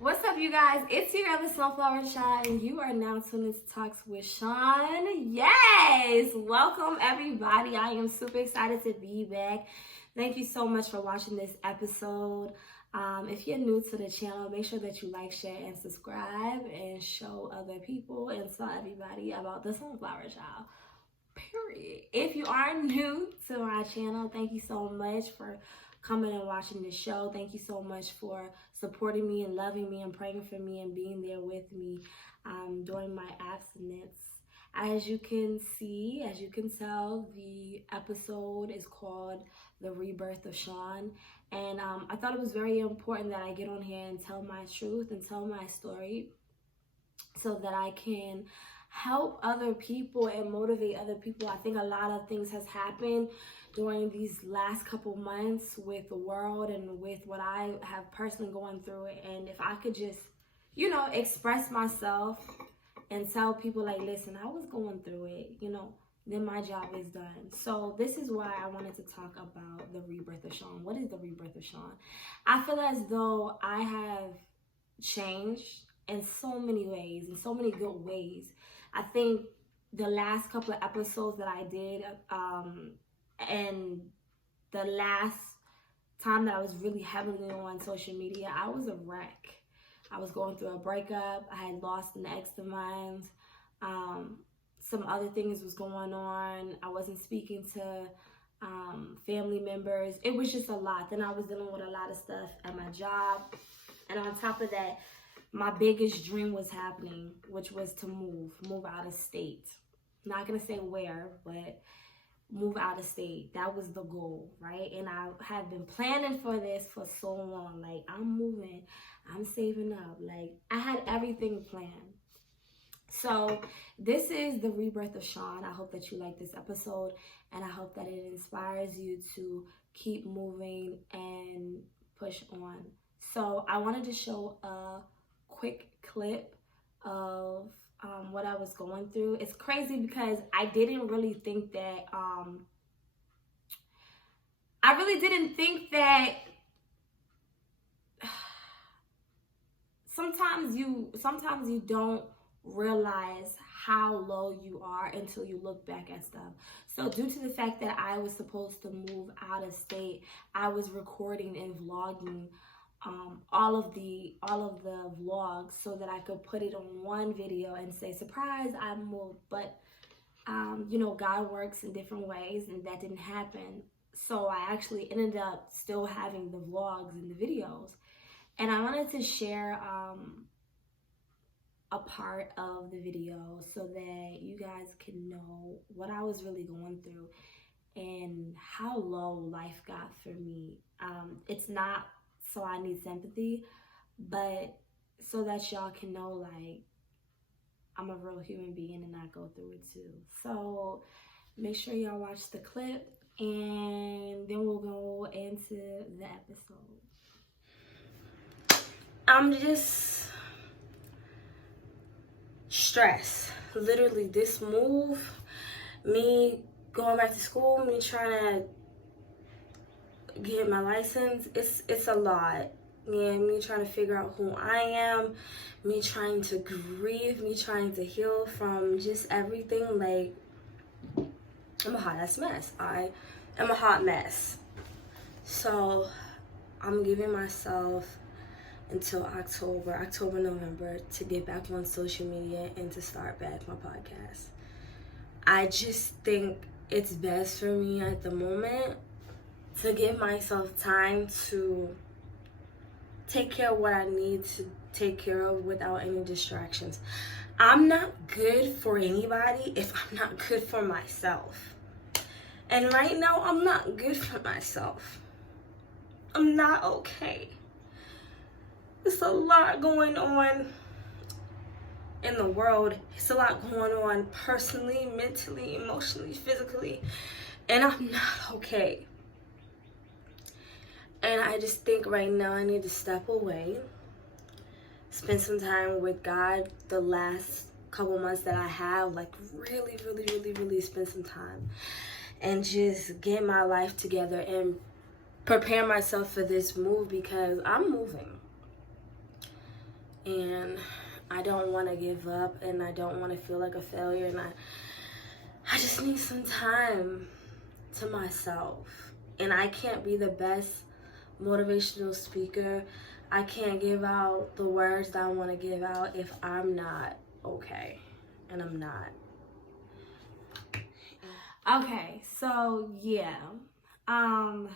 What's up, you guys? It's your girl, TheSunFlowerChild, and you are now tuning to Talks with Sean. Yes! Welcome, everybody. I am super excited to be back. Thank you so much for watching this episode. If you're new to the channel, make sure that you like, share, and subscribe, and show other people and tell everybody about TheSunFlowerChild. Period. If you are new to my channel, thank you so much for coming and watching the show. Thank you so much for supporting me and loving me and praying for me and being there with me during my abstinence. As you can see, as you can tell, the episode is called The Rebirth of Sean. And I thought it was very important that I get on here and tell my truth and tell my story so that I can help other people and motivate other people. I think a lot of things has happened during these last couple months with the world and with what I have personally going through it. And if I could just, express myself and tell people like, listen, I was going through it, then my job is done. So this is why I wanted to talk about the rebirth of Sean. What is the rebirth of Sean? I feel as though I have changed in so many ways, in so many good ways. I think the last couple of episodes that I did, and the last time that I was really heavily on social media, I was a wreck. I was going through a breakup. I had lost an ex of mine. Some other things was going on. I wasn't speaking to family members. It was just a lot. Then I was dealing with a lot of stuff at my job. And on top of that, my biggest dream was happening, which was to move out of state. Not gonna say where, but move out of state. That was the goal, right? And I have been planning for this for so long. Like, I'm moving, I'm saving up. Like, I had everything planned. So this is the rebirth of Sean. I hope that you like this episode, and I hope that it inspires you to keep moving and push on. So I wanted to show a quick clip of what I was going through. It's crazy because I didn't really think that sometimes you don't realize how low you are until you look back at stuff. So due to the fact that I was supposed to move out of state, I was recording and vlogging all of the vlogs so that I could put it on one video and say, surprise, I moved. But God works in different ways, and that didn't happen. So I actually ended up still having the vlogs and the videos, and I wanted to share a part of the video so that you guys can know what I was really going through and how low life got for me. It's not so I need sympathy, but so that y'all can know, like, I'm a real human being and I go through it too. So make sure y'all watch the clip, and then we'll go into the episode. I'm just stressed. Literally, this move, me going back to school, me trying to get my license, it's a lot. Yeah, me trying to figure out who I am, me trying to grieve, me trying to heal from just everything. Like, I'm a hot ass mess. I am a hot mess. So I'm giving myself until October, November to get back on social media and to start back my podcast. I just think it's best for me at the moment to give myself time to take care of what I need to take care of without any distractions. I'm not good for anybody if I'm not good for myself. And right now, I'm not good for myself. I'm not okay. There's a lot going on in the world. It's a lot going on personally, mentally, emotionally, physically, and I'm not okay. And I just think right now I need to step away, spend some time with God. The last couple months that I have, like, really spend some time and just get my life together and prepare myself for this move, because I'm moving. and I don't want to give up, and I don't want to feel like a failure, and I just need some time to myself. And I can't be the best motivational speaker. I can't give out the words that I want to give out if I'm not okay. And I'm not. Okay, so yeah. I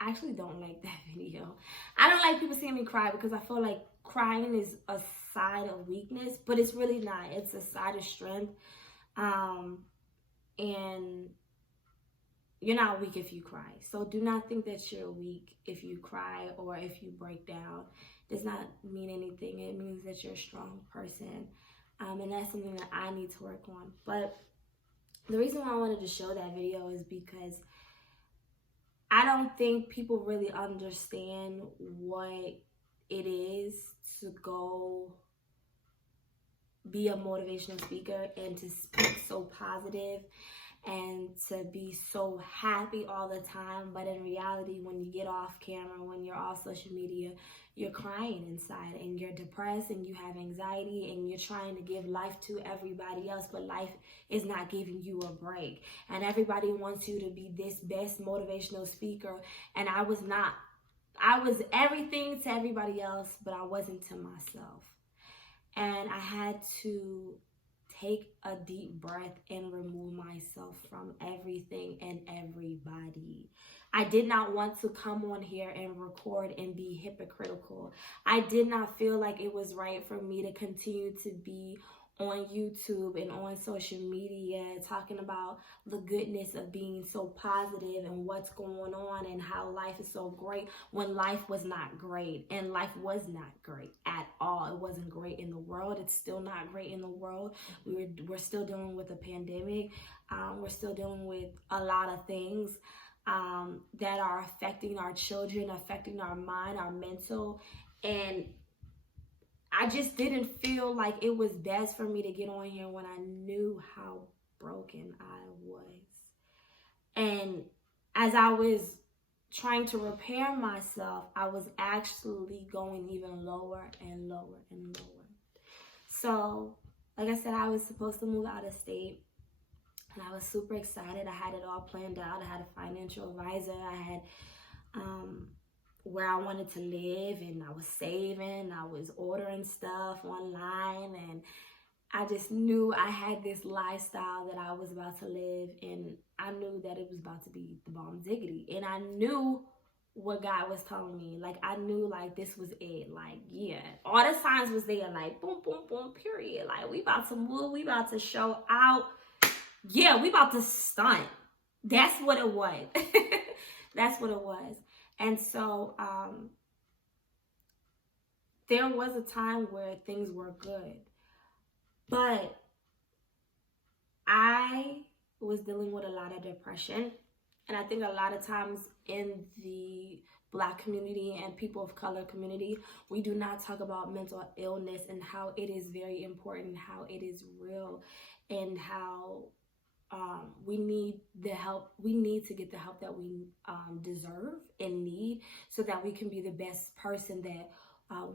actually don't like that video. I don't like people seeing me cry because I feel like crying is a side of weakness, but it's really not. It's a side of strength. And you're not weak if you cry. So do not think that you're weak if you cry or if you break down. It does not mean anything. It means that you're a strong person. And that's something that I need to work on. But the reason why I wanted to show that video is because I don't think people really understand what it is to go be a motivational speaker and to speak so positive and to be so happy all the time. But in reality, when you get off camera, when you're off social media, you're crying inside and you're depressed and you have anxiety and you're trying to give life to everybody else, but life is not giving you a break. And everybody wants you to be this best motivational speaker. And I was not. I was everything to everybody else, but I wasn't to myself. And I had to take a deep breath and remove myself from everything and everybody. I did not want to come on here and record and be hypocritical. I did not feel like it was right for me to continue to be on YouTube and on social media talking about the goodness of being so positive and what's going on and how life is so great when life was not great. And life was not great at all. It wasn't great in the world. It's still not great in the world. We're still dealing with a pandemic. We're still dealing with a lot of things that are affecting our children, affecting our mind, our mental. And I just didn't feel like it was best for me to get on here when I knew how broken I was. And as I was trying to repair myself, I was actually going even lower and lower and lower. So, like I said, I was supposed to move out of state. And I was super excited. I had it all planned out. I had a financial advisor. I had where I wanted to live, and I was saving. I was ordering stuff online, and I just knew I had this lifestyle that I was about to live, and I knew that it was about to be the bomb diggity. And I knew what God was telling me. Like, I knew, like, this was it. Like, yeah, all the signs was there. Like, boom, boom, boom, period. Like, we about to move. We about to show out. Yeah, we about to stunt. That's what it was. That's what it was. And so there was a time where things were good. But I was dealing with a lot of depression. And I think a lot of times in the Black community and people of color community, we do not talk about mental illness and how it is very important, how it is real, and how we need the help. We need to get the help that we deserve and need so that we can be the best person that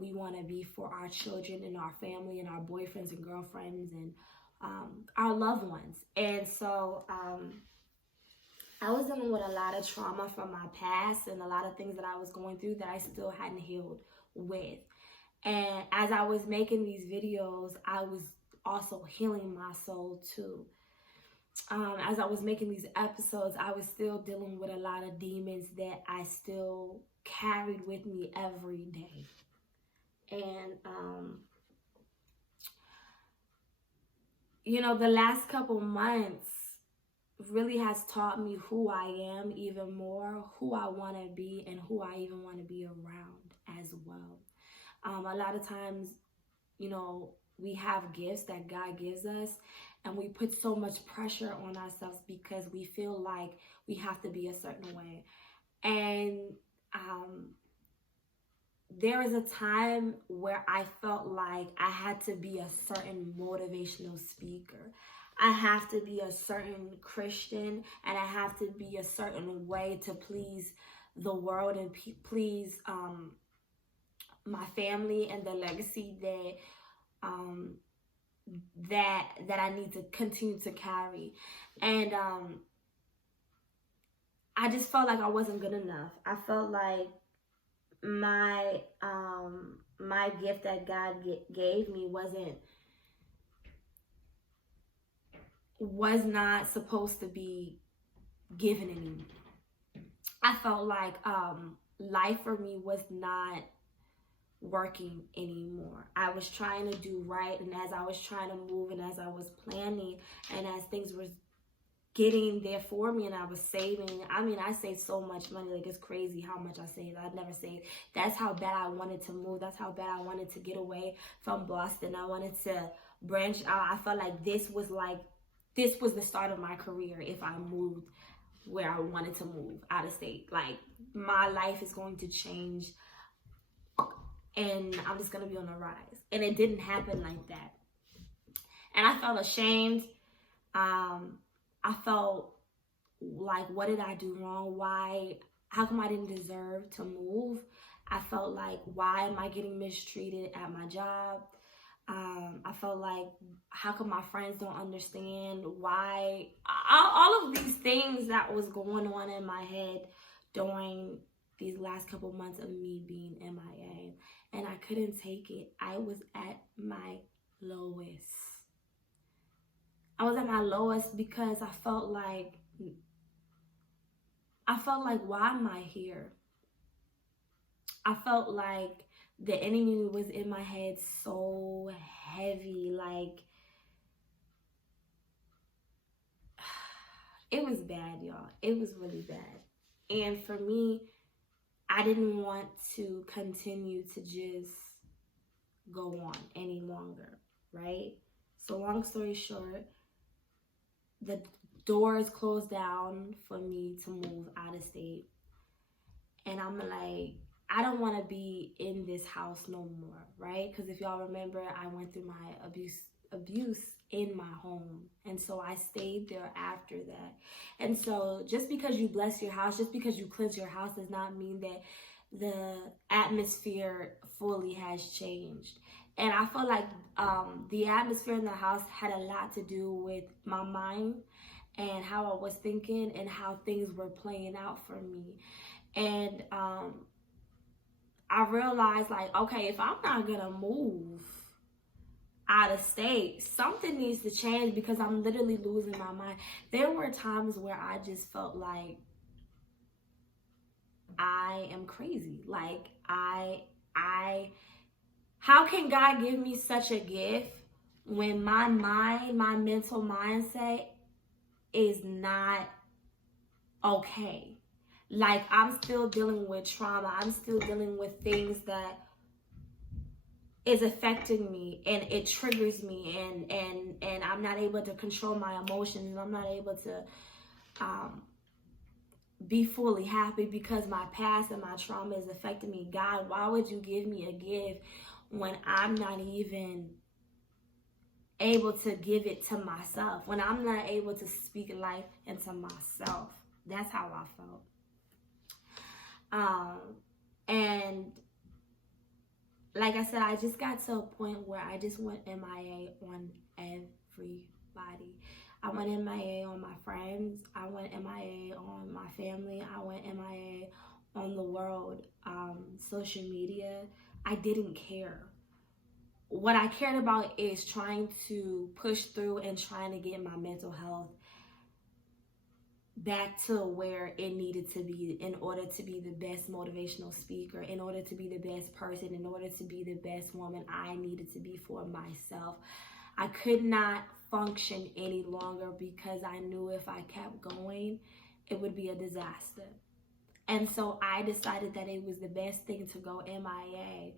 we want to be for our children and our family and our boyfriends and girlfriends and our loved ones. And so I was dealing with a lot of trauma from my past and a lot of things that I was going through that I still hadn't healed with. And as I was making these videos, I was also healing my soul too. As I was making these episodes, I was still dealing with a lot of demons that I still carried with me every day. And, you know, the last couple months really has taught me who I am even more, who I want to be, and who I even want to be around as well. A lot of times, you know, we have gifts that God gives us, and we put so much pressure on ourselves because we feel like we have to be a certain way. And there was a time where I felt like I had to be a certain motivational speaker. I have to be a certain Christian, and I have to be a certain way to please the world and please my family and the legacy that I need to continue to carry. And I just felt like I wasn't good enough. I felt like my my gift that God gave me was not supposed to be given anymore. I felt like life for me was not working anymore. I was trying to do right, and as I was trying to move, and as I was planning, and as things were getting there for me, and I was saving. I mean, I saved so much money, like it's crazy how much I saved. I'd never saved. That's how bad I wanted to move. That's how bad I wanted to get away from Boston. I wanted to branch out. I felt like this was the start of my career if I moved where I wanted to move, out of state. Like, my life is going to change and I'm just going to be on the rise. And it didn't happen like that. And I felt ashamed. I felt like, what did I do wrong? How come I didn't deserve to move? I felt like, why am I getting mistreated at my job? I felt like, how come my friends don't understand why? All of these things that was going on in my head during these last couple months of me being MIA. And I couldn't take it. I was at my lowest. I was at my lowest because I felt like, why am I here? I felt like the enemy was in my head so heavy. Like, it was bad, y'all. It was really bad. And for me, I didn't want to continue to just go on any longer, right? So long story short, the doors closed down for me to move out of state. And I'm like, I don't want to be in this house no more, right? Because if y'all remember, I went through my abuse in my home. And so I stayed there after that. And so just because you bless your house, just because you cleanse your house does not mean that the atmosphere fully has changed. And I feel like the atmosphere in the house had a lot to do with my mind and how I was thinking and how things were playing out for me. And I realized, like, okay, if I'm not gonna move out of state, something needs to change because I'm literally losing my mind. There were times where I just felt like I am crazy. Like, how can God give me such a gift when my mind, my mental mindset is not okay? Like, I'm still dealing with trauma. I'm still dealing with things that is affecting me, and it triggers me, and I'm not able to control my emotions, and I'm not able to be fully happy because my past and my trauma is affecting me. God, why would you give me a gift when I'm not even able to give it to myself, when I'm not able to speak life into myself? That's how I felt. And like I said, I just got to a point where I just went MIA on everybody. I went MIA on my friends. I went MIA on my family. I went MIA on the world, social media. I didn't care. What I cared about is trying to push through and trying to get my mental health back to where it needed to be in order to be the best motivational speaker, in order to be the best person, in order to be the best woman I needed to be for myself. I could not function any longer because I knew if I kept going, it would be a disaster. And so I decided that it was the best thing to go MIA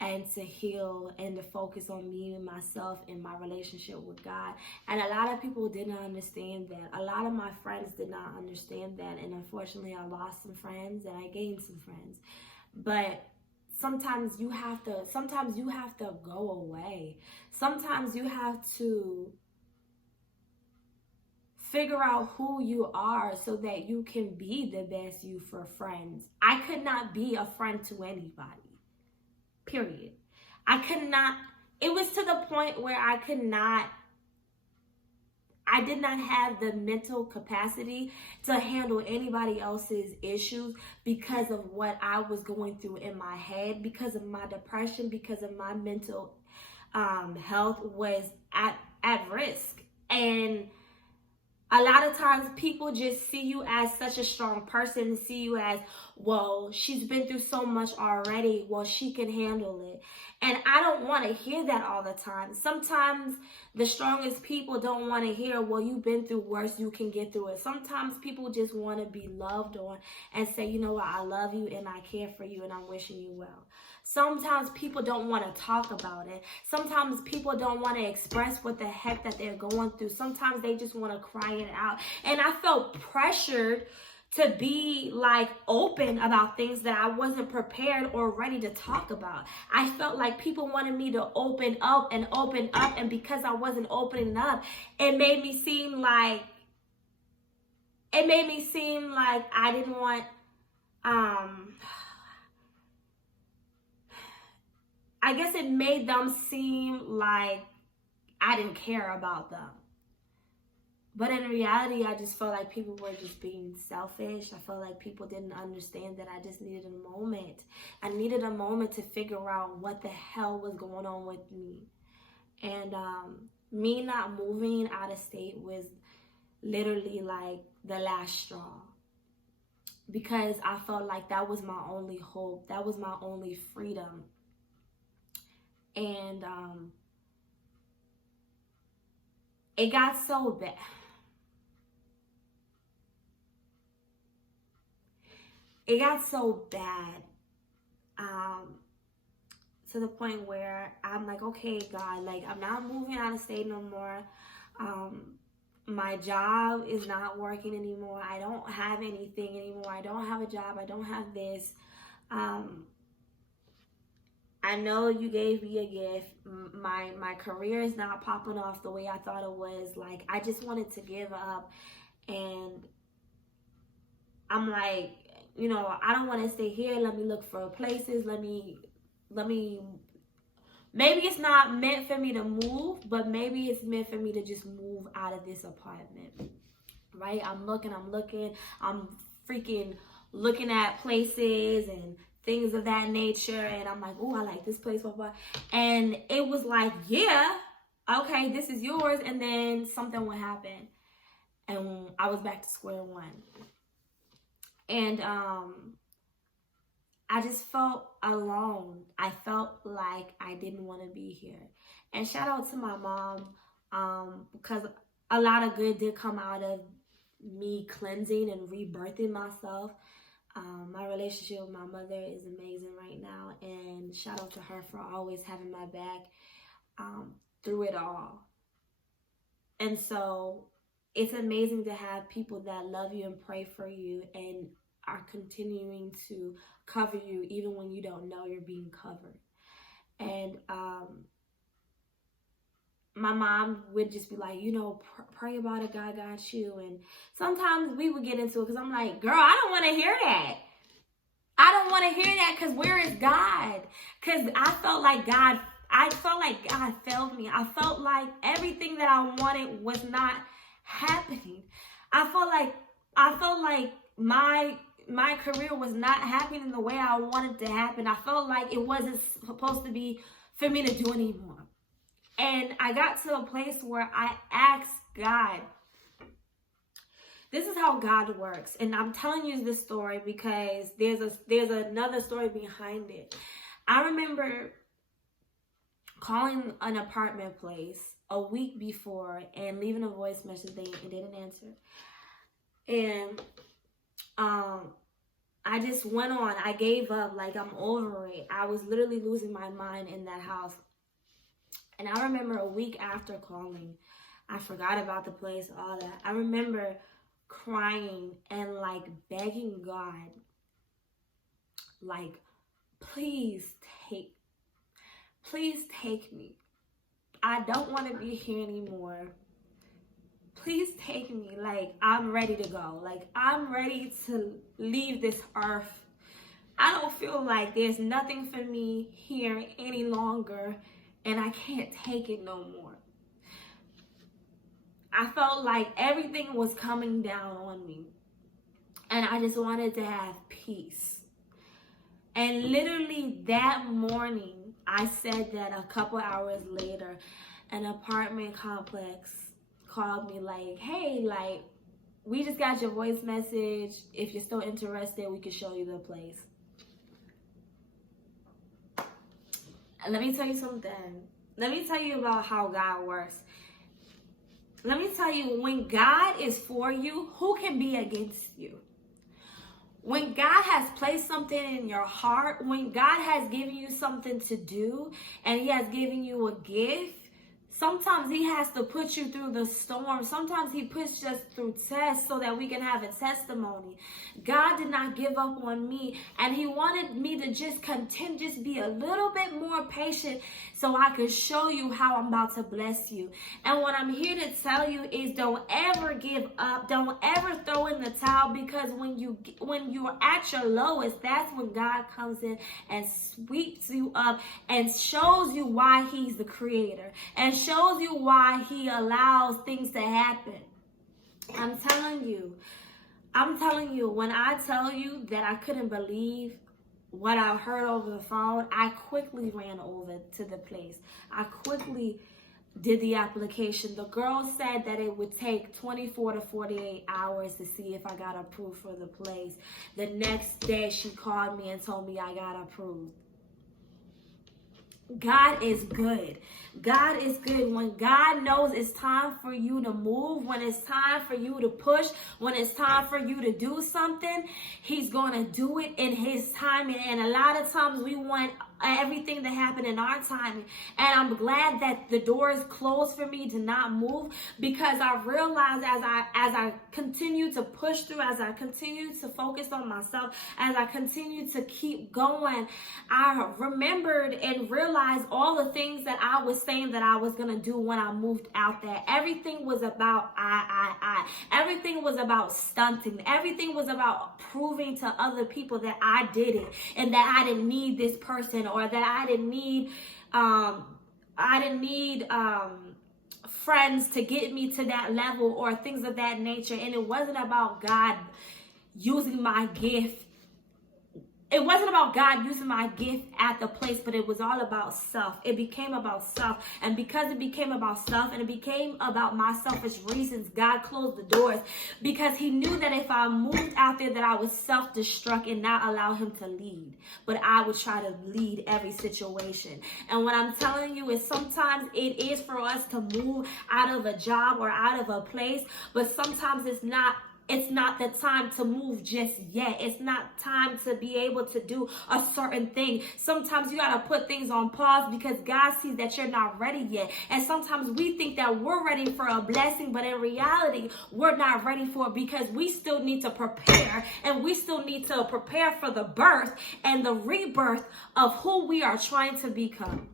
and to heal and to focus on me and myself and my relationship with God. And a lot of people did not understand that. A lot of my friends did not understand that. And unfortunately, I lost some friends and I gained some friends. But sometimes you have to go away. Sometimes you have to figure out who you are so that you can be the best you for friends. I could not be a friend to anybody. period. I could not, it was to the point where I did not have the mental capacity to handle anybody else's issues because of what I was going through in my head, because of my depression, because of my mental health was at risk. And a lot of times people just see you as such a strong person, see you as, well, she's been through so much already, well, she can handle it. And I don't want to hear that all the time. Sometimes the strongest people don't want to hear, well, you've been through worse, you can get through it. Sometimes people just want to be loved on and say, you know what, I love you and I care for you and I'm wishing you well. Sometimes people don't want to talk about it. Sometimes people don't want to express what the heck that they're going through. Sometimes they just want to cry it out. And I felt pressured to be like open about things that I wasn't prepared or ready to talk about. I felt like people wanted me to open up. And because I wasn't opening up, it made me seem like I didn't want, I guess it made them seem like I didn't care about them. But in reality, I just felt like people were just being selfish. I felt like people didn't understand that I just needed a moment. I needed a moment to figure out what the hell was going on with me. And me not moving out of state was literally like the last straw. Because I felt like that was my only hope. That was my only freedom. And it got so bad. It got so bad to the point where I'm like, okay, God, like I'm not moving out of state no more. My job is not working anymore. I don't have anything anymore. I don't have a job. I don't have this. I know you gave me a gift. My career is not popping off the way I thought it was. Like, I just wanted to give up. And I'm like, you know, I don't want to stay here. Let me look for places. Let me, maybe it's not meant for me to move, but maybe it's meant for me to just move out of this apartment, right? I'm looking, I'm freaking looking at places and things of that nature, and I'm like, oh, I like this place, blah, blah. And it was like, yeah, okay, this is yours. And then something would happen, and I was back to square one. And I just felt alone. I felt like I didn't want to be here. And shout out to my mom, because a lot of good did come out of me cleansing and rebirthing myself. My relationship with my mother is amazing right now, and shout out to her for always having my back through it all. And so it's amazing to have people that love you and pray for you and are continuing to cover you even when you don't know you're being covered. And my mom would just be like, you know, pray about it, God got you. And sometimes we would get into it because I'm like, girl, I don't want to hear that. I don't want to hear that, because where is God? Because I felt like God failed me. I felt like everything that I wanted was not happening. I felt like my career was not happening the way I wanted to happen. I felt like it wasn't supposed to be for me to do anymore. And I got to a place where I asked God, this is how God works. And I'm telling you this story because there's another story behind it. I remember calling an apartment place a week before and leaving a voice message. They didn't answer. And I just went on. I gave up. Like, I'm over it. I was literally losing my mind in that house. And I remember a week after calling, I forgot about the place, all that. I remember crying and like begging God, like, please take me. I don't want to be here anymore. Please take me. Like, I'm ready to go. Like, I'm ready to leave this earth I don't feel like there's nothing for me here any longer, and I can't take it no more. I felt like everything was coming down on me, and I just wanted to have peace. And literally that morning, I said that a couple hours later, an apartment complex called me like, hey, like, we just got your voice message. If you're still interested, we can show you the place. And let me tell you something. Let me tell you about how God works. Let me tell you, when God is for you, who can be against you? When God has placed something in your heart, when God has given you something to do, and He has given you a gift, sometimes He has to put you through the storm. Sometimes He puts us through tests so that we can have a testimony. God did not give up on me, and He wanted me to just continue, just be a little bit more patient so I could show you how I'm about to bless you. And what I'm here to tell you is, don't ever give up. Don't ever throw in the towel, because when you're at your lowest, that's when God comes in and sweeps you up and shows you why He's the creator, and shows you why He allows things to happen. I'm telling you, when I tell you that I couldn't believe what I heard over the phone, I quickly ran over to the place. I quickly did the application. The girl said that it would take 24 to 48 hours to see if I got approved for the place. The next day she called me and told me I got approved. God is good. God is good. When God knows it's time for you to move, when it's time for you to push, when it's time for you to do something, He's going to do it in His timing. And a lot of times we want everything to happen in our timing. And I'm glad that the door is closed for me to not move, because I realized as I continue to push through, as I continue to focus on myself, as I continue to keep going, I remembered and realized all the things that I was saying that I was going to do when I moved out there. Everything was about I. Everything was about stunting. Everything was about proving to other people that I did it, and that I didn't need this person, or that I didn't need friends to get me to that level, or things of that nature. And it wasn't about God using my gift. It wasn't about God using my gift at the place, but it was all about self. It became about self. And because it became about self, and it became about my selfish reasons, God closed the doors, because He knew that if I moved out there, that I would self-destruct and not allow Him to lead. But I would try to lead every situation. And what I'm telling you is, sometimes it is for us to move out of a job or out of a place, but sometimes it's not the time to move just yet. It's not time to be able to do a certain thing. Sometimes you got to put things on pause, because God sees that you're not ready yet. And sometimes we think that we're ready for a blessing, but in reality, we're not ready for it, because we still need to prepare, and we still need to prepare for the birth and the rebirth of who we are trying to become.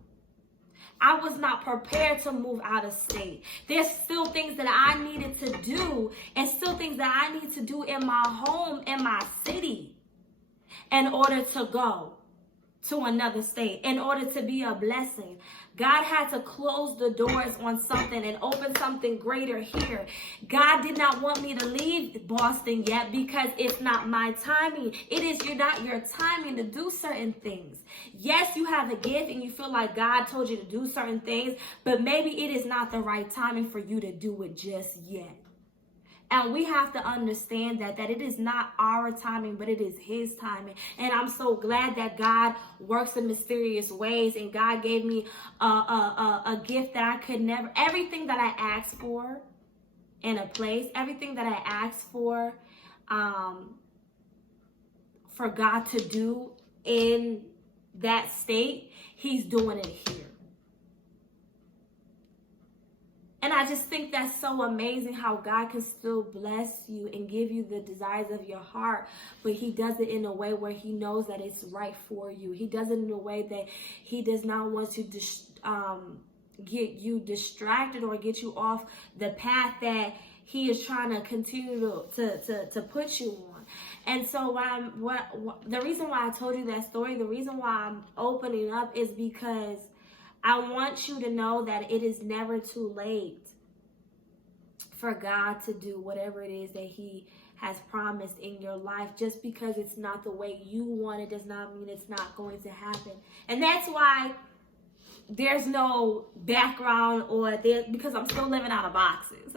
I was not prepared to move out of state. There's still things that I needed to do, and still things that I need to do in my home, in my city, in order to go to another state, in order to be a blessing. God had to close the doors on something and open something greater here. God did not want me to leave Boston yet, because it's not my timing. It is not your timing to do certain things. Yes, you have a gift and you feel like God told you to do certain things, but maybe it is not the right timing for you to do it just yet. And we have to understand that it is not our timing, but it is His timing. And I'm so glad that God works in mysterious ways, and God gave me a gift that I could never, everything that I asked for in a place, everything that I asked for God to do in that state, He's doing it here. And I just think that's so amazing, how God can still bless you and give you the desires of your heart, but He does it in a way where He knows that it's right for you. He does it in a way that He does not want to get you distracted or get you off the path that he is trying to continue to put you on. And so the reason why I told you that story, the reason why I'm opening up is because I want you to know that it is never too late for God to do whatever it is that he has promised in your life. Just because it's not the way you want it does not mean it's not going to happen. And that's why there's no background because I'm still living out of boxes.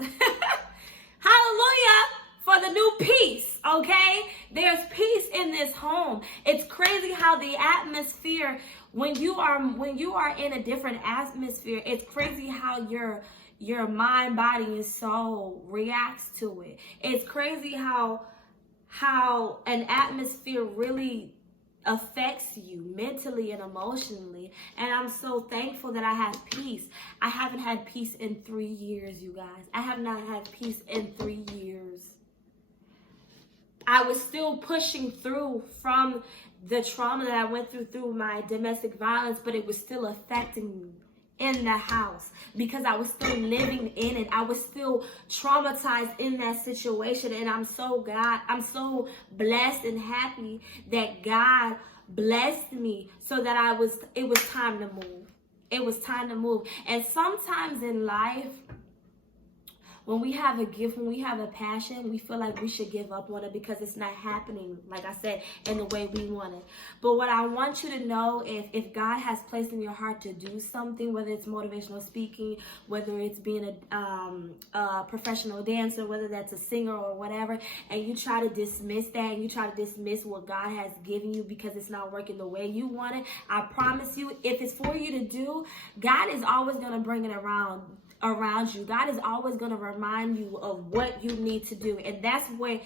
Hallelujah for the new peace, okay? There's peace in this home. It's crazy how the atmosphere, when you are in a different atmosphere, it's crazy how your mind, body, and soul reacts to it. It's crazy how an atmosphere really affects you mentally and emotionally. And I'm so thankful that I have peace. I haven't had peace in 3 years, you guys. I have not had peace in 3 years. I was still pushing through from the trauma that I went through my domestic violence, but it was still affecting me in the house because I was still living in it. I was still traumatized in that situation. And I'm so blessed and happy that God blessed me so that it was time to move. It was time to move. And sometimes in life, when we have a gift, when we have a passion, we feel like we should give up on it because it's not happening, like I said, in the way we want it. But what I want you to know, if God has placed in your heart to do something, whether it's motivational speaking, whether it's being a professional dancer, whether that's a singer or whatever, and you try to dismiss that and you try to dismiss what God has given you because it's not working the way you want it, I promise you, if it's for you to do, God is always going to bring it around you. God is always going to remind you of what you need to do. And that's where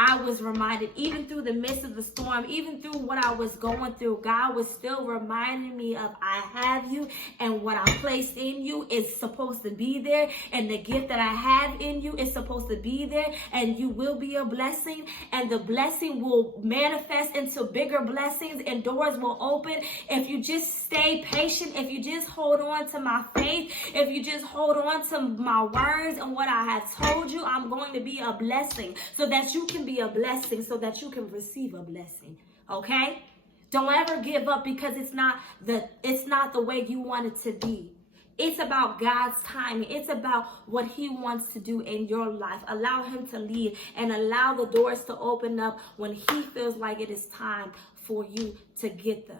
I was reminded, even through the midst of the storm, even through what I was going through, God was still reminding me of I have you, and what I placed in you is supposed to be there, and the gift that I have in you is supposed to be there, and you will be a blessing, and the blessing will manifest into bigger blessings, and doors will open if you just stay patient, if you just hold on to my faith, if you just hold on to my words and what I have told you. I'm going to be a blessing so that you can be a blessing, so that you can receive a blessing. Okay? Don't ever give up because it's not the way you want it to be. It's about God's timing. It's about what he wants to do in your life. Allow him to lead and allow the doors to open up when he feels like it is time for you to get them.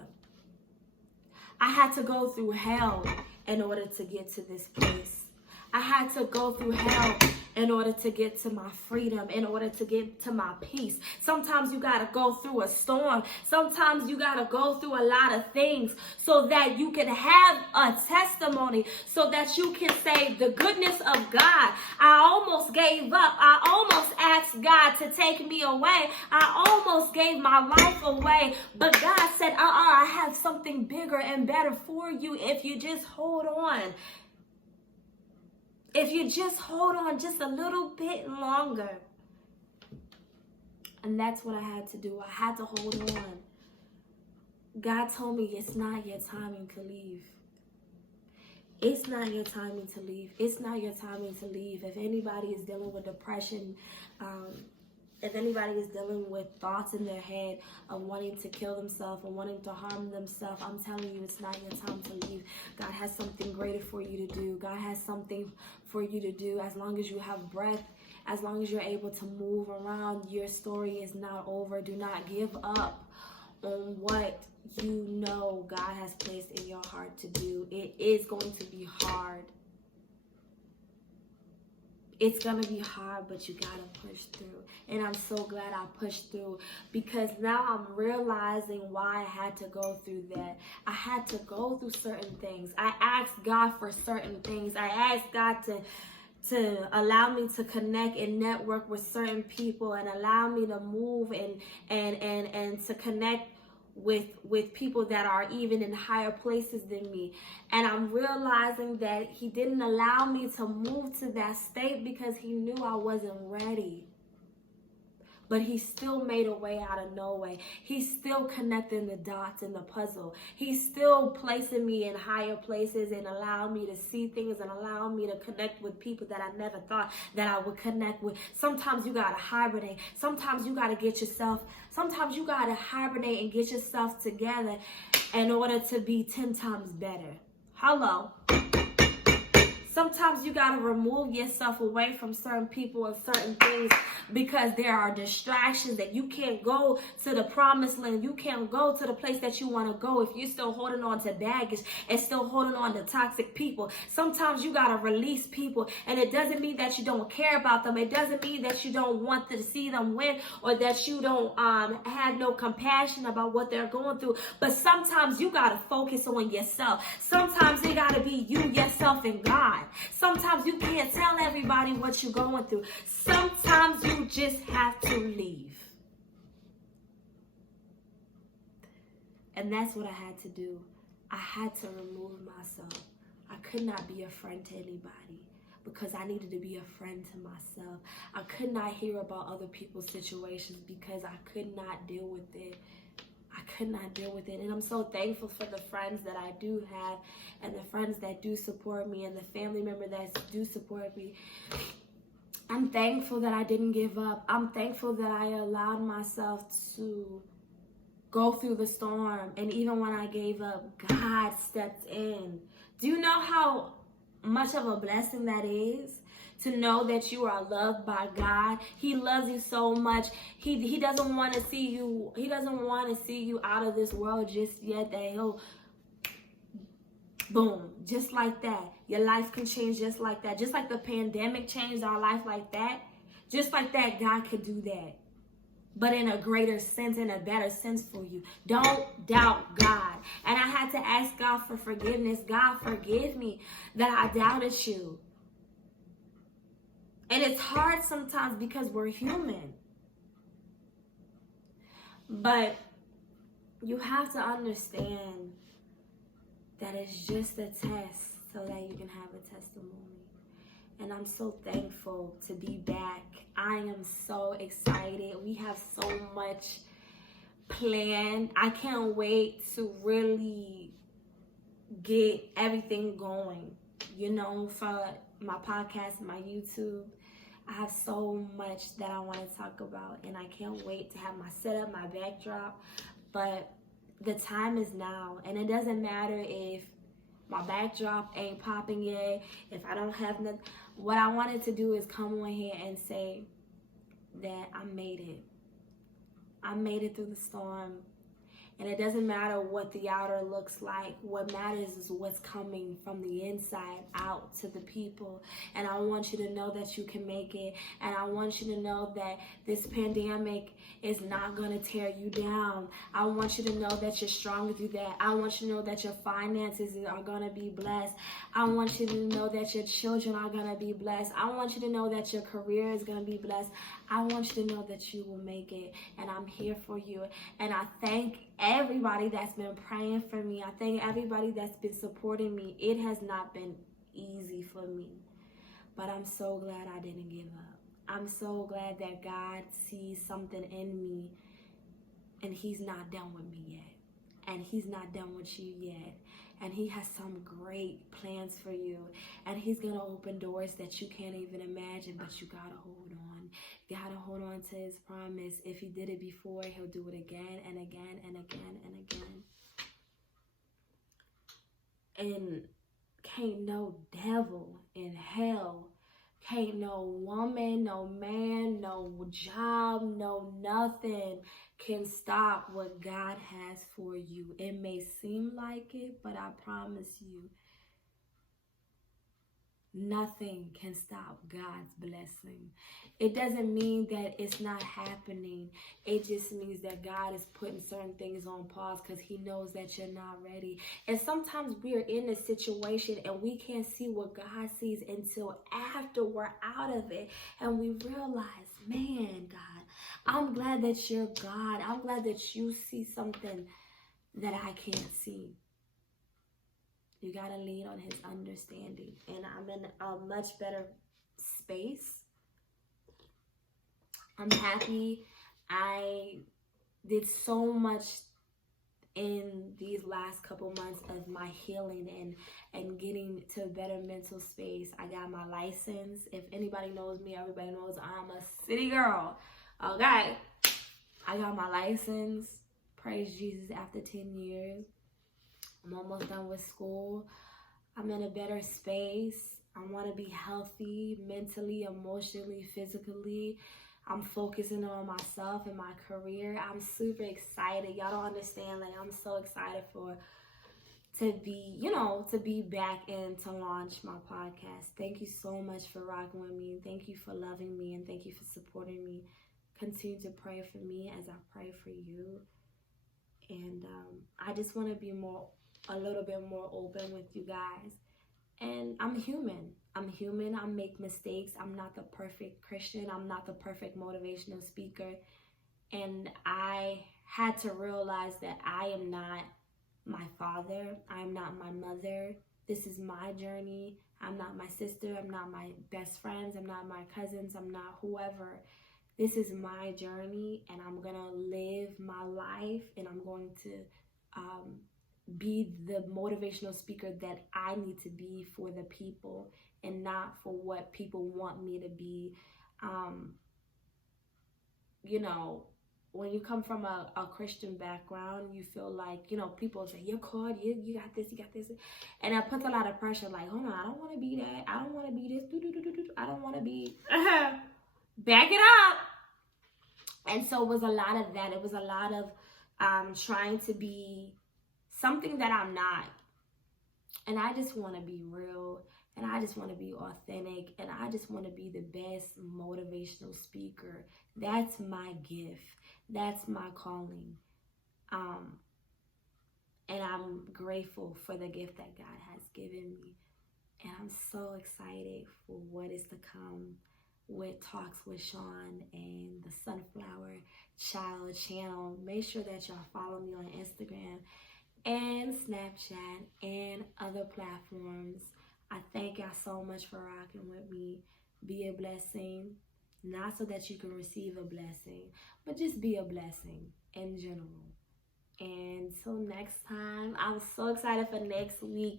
I had to go through hell in order to get to this place. I had to go through hell in order to get to my freedom, in order to get to my peace. Sometimes you got to go through a storm. Sometimes you got to go through a lot of things so that you can have a testimony, so that you can say the goodness of God. I almost gave up. I almost asked God to take me away. I almost gave my life away. But God said, I have something bigger and better for you if you just hold on. If you just hold on just a little bit longer. And that's what I had to do. I had to hold on. God told me it's not your timing to leave. It's not your timing to leave. It's not your timing to leave. If anybody is dealing with depression, if anybody is dealing with thoughts in their head of wanting to kill themselves or wanting to harm themselves, I'm telling you, it's not your time to leave. God has something greater for you to do. God has something for you to do. As long as you have breath, as long as you're able to move around, your story is not over. Do not give up on what you know God has placed in your heart to do. It is going to be hard. It's going to be hard, but you got to push through. And I'm so glad I pushed through, because now I'm realizing why I had to go through that. I had to go through certain things. I asked God for certain things. I asked God to allow me to connect and network with certain people, and allow me to move and to connect with people that are even in higher places than me. And I'm realizing that he didn't allow me to move to that state because he knew I wasn't ready. but he still made a way out of no way. He's still connecting the dots in the puzzle. He's still placing me in higher places and allowing me to see things and allowing me to connect with people that I never thought that I would connect with. Sometimes you got to hibernate. Sometimes you got to hibernate and get yourself together in order to be 10 times better. Hello. Sometimes you got to remove yourself away from certain people and certain things because there are distractions that you can't go to the promised land. You can't go to the place that you want to go if you're still holding on to baggage and still holding on to toxic people. Sometimes you got to release people, and it doesn't mean that you don't care about them. It doesn't mean that you don't want to see them win or that you don't have no compassion about what they're going through. But sometimes you got to focus on yourself. Sometimes it got to be you, yourself, and God. Sometimes you can't tell everybody what you're going through. Sometimes you just have to leave. And that's what I had to do. I had to remove myself. I could not be a friend to anybody because I needed to be a friend to myself. I could not hear about other people's situations because I could not deal with it. And I'm so thankful for the friends that I do have and the friends that do support me and the family members that do support me. I'm thankful that I didn't give up. I'm thankful that I allowed myself to go through the storm. And even when I gave up, God stepped in. Do you know how much of a blessing that is? To know that you are loved by God. He loves you so much. He doesn't want to see you. He doesn't want to see you out of this world just yet. That he'll, boom, just like that. Your life can change just like that. Just like the pandemic changed our life like that. Just like that, God could do that. But in a greater sense, in a better sense for you. Don't doubt God. And I had to ask God for forgiveness. God, forgive me that I doubted you. And it's hard sometimes because we're human. But you have to understand that it's just a test so that you can have a testimony. And I'm so thankful to be back. I am so excited. We have so much planned. I can't wait to really get everything going, for my podcast, my YouTube. I have so much that I want to talk about, and I can't wait to have my setup, my backdrop. But the time is now, and it doesn't matter if my backdrop ain't popping yet, if I don't have nothing. What I wanted to do is come on here and say that I made it. I made it through the storm. And it doesn't matter what the outer looks like. What matters is what's coming from the inside out to the people. And I want you to know that you can make it. And I want you to know that this pandemic is not going to tear you down. I want you to know that you're strong through that. I want you to know that your finances are going to be blessed. I want you to know that your children are going to be blessed. I want you to know that your career is going to be blessed. I want you to know that you will make it. And I'm here for you. And I thank everybody that's been praying for me. I thank everybody that's been supporting me. It has not been easy for me, but I'm so glad I didn't give up. I'm so glad that God sees something in me, and he's not done with me yet, and he's not done with you yet, and he has some great plans for you, and he's gonna open doors that you can't even imagine, but you gotta hold on. You gotta hold on to his promise. If he did it before, he'll do it again and again and again and again. And can't no devil in hell, can't no woman, no man, no job, no nothing can stop what God has for you. It may seem like it, but I promise you, nothing can stop God's blessing. It doesn't mean that it's not happening. It just means that God is putting certain things on pause because he knows that you're not ready. And sometimes we're in a situation and we can't see what God sees until after we're out of it. And we realize, man, God, I'm glad that you're God. I'm glad that you see something that I can't see. You got to lean on his understanding. And I'm in a much better space. I'm happy. I did so much in these last couple months of my healing and getting to a better mental space. I got my license. If anybody knows me, everybody knows I'm a city girl. Okay. I got my license. Praise Jesus, after 10 years. I'm almost done with school. I'm in a better space. I want to be healthy mentally, emotionally, physically. I'm focusing on myself and my career. I'm super excited. Y'all don't understand. Like, I'm so excited to be back and to launch my podcast. Thank you so much for rocking with me. Thank you for loving me, and thank you for supporting me. Continue to pray for me as I pray for you. And I just want to be a little bit more open with you guys. And I'm human. I make mistakes. I'm not the perfect Christian. I'm not the perfect motivational speaker. And I had to realize that I am not my father. I'm not my mother. This is my journey. I'm not my sister. I'm not my best friends. I'm not my cousins. I'm not whoever. This is my journey, and I'm going to live my life, and I'm going to be the motivational speaker that I need to be for the people, and not for what people want me to be. When you come from a Christian background, you feel like, people say, you're called, you got this, and that puts a lot of pressure. Like, hold on, I don't want to be that. I don't want to be this. I don't want to be. Back it up. And so it was a lot of that. It was a lot of trying to be something that I'm not. And I just want to be real, and I just want to be authentic, and I just want to be the best motivational speaker. That's my gift. That's my calling. And I'm grateful for the gift that God has given me. And I'm so excited for what is to come with Talks with Sean and the TheSunFlowerChild channel. Make sure that y'all follow me on Instagram and Snapchat and other platforms. I thank y'all so much for rocking with me. Be a blessing, not so that you can receive a blessing, but just be a blessing in general. And until next time, I'm so excited for next week.